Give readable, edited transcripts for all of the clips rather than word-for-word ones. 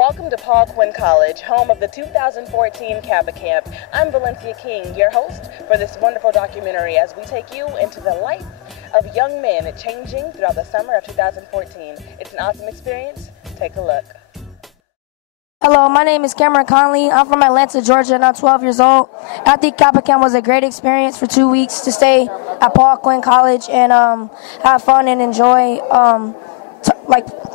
Welcome to Paul Quinn College, home of the 2014 Kappa Camp. I'm Valencia King, your host for this wonderful documentary as we take you into the life of young men changing throughout the summer of 2014. It's an awesome experience. Take a look. Hello, my name is Cameron Conley. I'm from Atlanta, Georgia, and I'm 12 years old. I think Kappa Camp was a great experience for 2 weeks to stay at Paul Quinn College and have fun and enjoy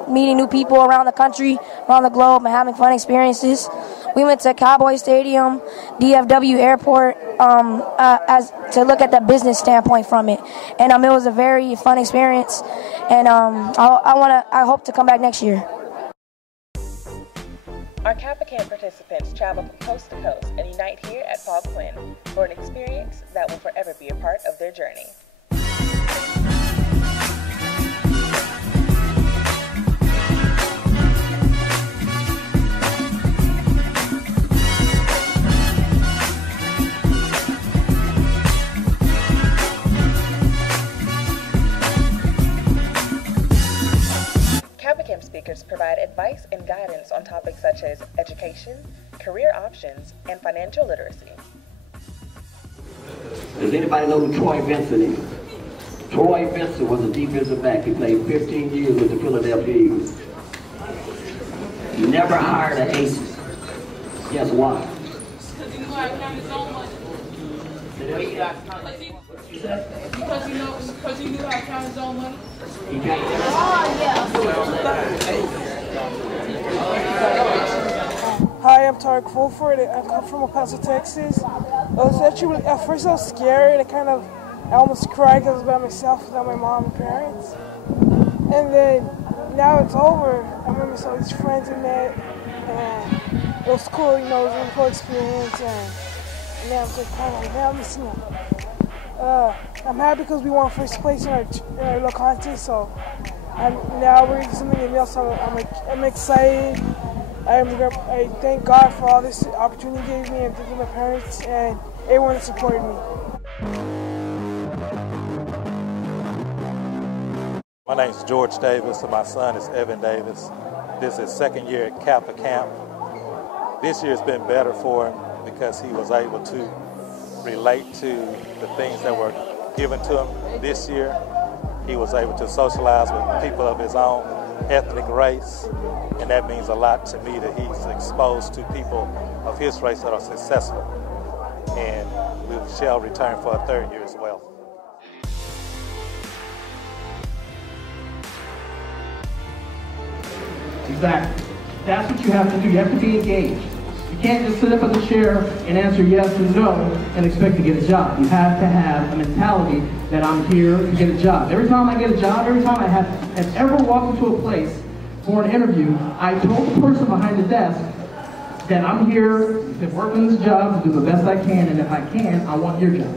meeting new people around the country, around the globe, and having fun experiences. We went to Cowboy Stadium, DFW Airport, as to look at the business standpoint from it, and it was a very fun experience. And I hope to come back next year. Our Kappa Camp participants travel from coast to coast and unite here at Paul Quinn for an experience that will forever be a part of their journey. Kappa Camp speakers provide advice and guidance on topics such as education, career options, and financial literacy. Does anybody know who Troy Vincent is? Troy Vincent was a defensive back. He played 15 years with the Philadelphia Eagles. He never hired an agent. Guess why? Because he knew how to count his own money. Because he knew how to count his own money. Hi, I'm Tarek Fulford. I come from El Paso, Texas. At first I was scared. I almost cried because I was by myself without my mom and parents. And then now it's over. I remember all these friends I met, and it was cool. It was a really cool experience. And now I'm just kind of like, now I'm missing them. I'm happy because we won first place in our little contest, so now we're getting something else. So I'm excited. I thank God for all this opportunity He gave me, and thank my parents and everyone that supported me. My name is George Davis, and my son is Evan Davis. This is his second year at Kappa Camp. This year's been better for him because he was able to relate to the things that were given to him this year. He was able to socialize with people of his own ethnic race, and that means a lot to me that he's exposed to people of his race that are successful. And we shall return for a third year as well. Exactly. That's what you have to do. You have to be engaged. You can't just sit up in the chair and answer yes or no and expect to get a job. You have to have a mentality that I'm here to get a job. Every time I get a job, every time I have ever walked into a place for an interview, I told the person behind the desk that I'm here to work on this job, to do the best I can, and if I can, I want your job.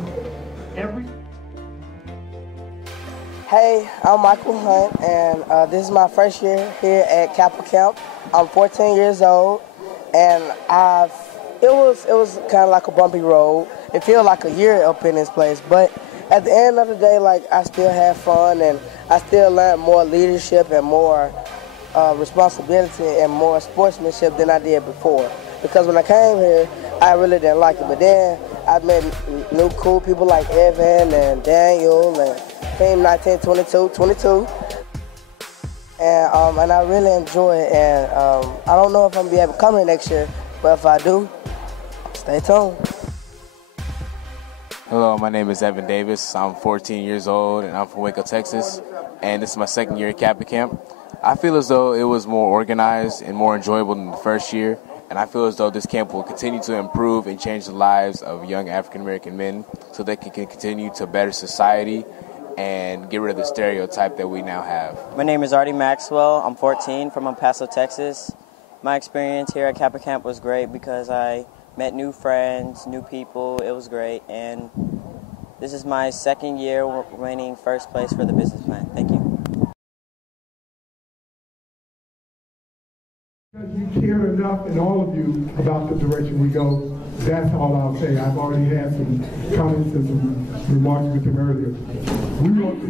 Hey, I'm Michael Hunt, and this is my first year here at Kappa Camp. I'm 14 years old, and it was kind of like a bumpy road. It feels like a year up in this place, but at the end of the day, I still have fun, and I still learned more leadership and more responsibility and more sportsmanship than I did before. Because when I came here, I really didn't like it, but then I met new cool people like Evan and Daniel and Team 1922, and I really enjoy it, and I don't know if I'm going to be able to come here next year, but if I do, stay tuned. Hello, my name is Evan Davis. I'm 14 years old, and I'm from Waco, Texas, and this is my second year at Kappa Camp. I feel as though it was more organized and more enjoyable than the first year, and I feel as though this camp will continue to improve and change the lives of young African-American men so they can continue to better society and get rid of the stereotype that we now have. My name is Artie Maxwell. I'm 14 from El Paso, Texas. My experience here at Kappa Camp was great because I met new friends, new people. It was great, and this is my second year winning first place for the business plan. Thank you. Because you care enough, and all of you, about the direction we go, that's all I'll say. I've already had some comments and some remarks with him earlier. We want to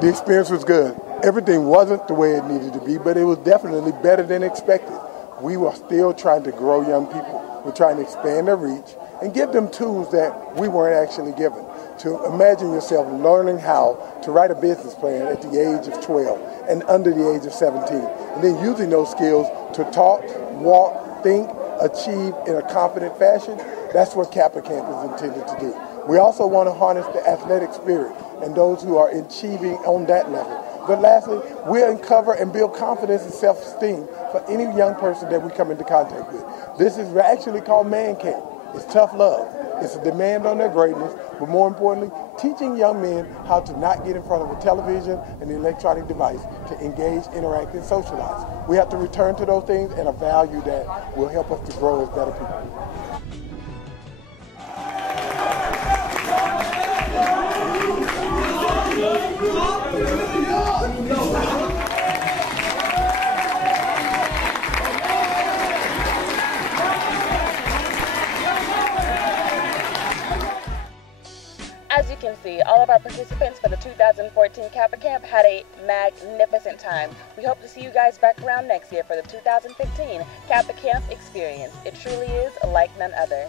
The experience was good. Everything wasn't the way it needed to be, but it was definitely better than expected. We were still trying to grow young people. We're trying to expand their reach and give them tools that we weren't actually given. To imagine yourself learning how to write a business plan at the age of 12 and under the age of 17, and then using those skills to talk, walk, think, achieve in a confident fashion. That's what Kappa Camp is intended to do. We also want to harness the athletic spirit and those who are achieving on that level. But lastly, we'll uncover and build confidence and self-esteem for any young person that we come into contact with. This is actually called Man Camp. It's tough love. It's a demand on their greatness, but more importantly, teaching young men how to not get in front of a television and the electronic device to engage, interact, and socialize. We have to return to those things and a value that will help us to grow as better people. As you can see, all of our participants for the 2014 Kappa Camp had a magnificent time. We hope to see you guys back around next year for the 2015 Kappa Camp experience. It truly is like none other.